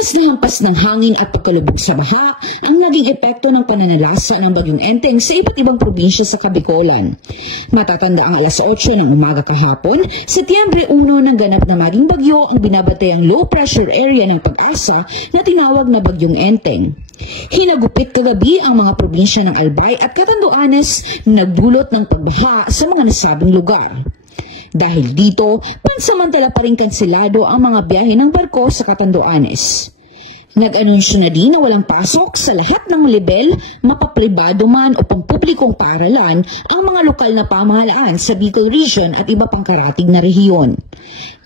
Malakas na hampas ng hangin at pagkalubog sa baha ang naging epekto ng pananalasa ng Bagyong Enteng sa iba't ibang probinsya sa Kabikolan. Matatanda ang alas 8 ng umaga kahapon, Setyembre 1 ng ganap na maging bagyo ang binabatayang low pressure area ng Pag-asa na tinawag na Bagyong Enteng. Hinagupit kagabi ang mga probinsya ng Albay at Catanduanes na nagdulot ng pagbaha sa mga nasabing lugar. Dahil dito, pansamantala pa rin kanselado ang mga biyahe ng barko sa Catanduanes. Nag-anunsyo na din na walang pasok sa lahat ng level, mapapribado man o pampublikong paaralan ang mga lokal na pamahalaan sa Bicol Region at iba pang karatig na rehiyon.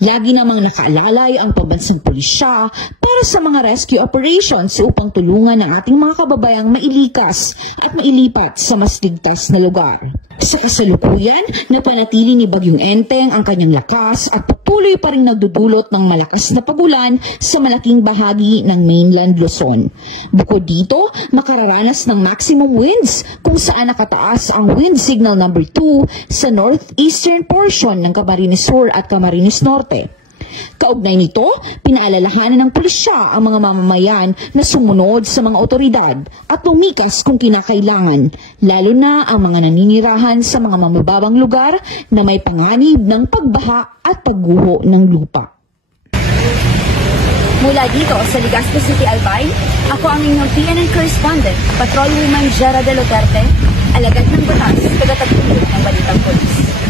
Lagi namang nakaalalay ang pambansang pulisya para sa mga rescue operations upang tulungan ang ating mga kababayang mailikas at mailipat sa mas ligtas na lugar. Sa kasalukuyan, napanatili ni Bagyong Enteng ang kanyang lakas at patuloy pa rin nagdudulot ng malakas na pagulan sa malaking bahagi ng mainland Luzon. Bukod dito, makararanas ng maximum winds kung saan nakataas ang wind signal number 2 sa northeastern portion ng Camarines Sur at Camarines Norte. Kaugnay nito, pinaalalahanan ng pulisya ang mga mamamayan na sumunod sa mga otoridad at lumikas kung kinakailangan, lalo na ang mga naninirahan sa mga mamababang lugar na may panganib ng pagbaha at pagguho ng lupa. Mula dito sa Legazpi City, Albay, ako ang inyong PNN correspondent, Patrolwoman Jera de Luterte, alagad ng batas, tagatagpulo ng Balitang Pulis.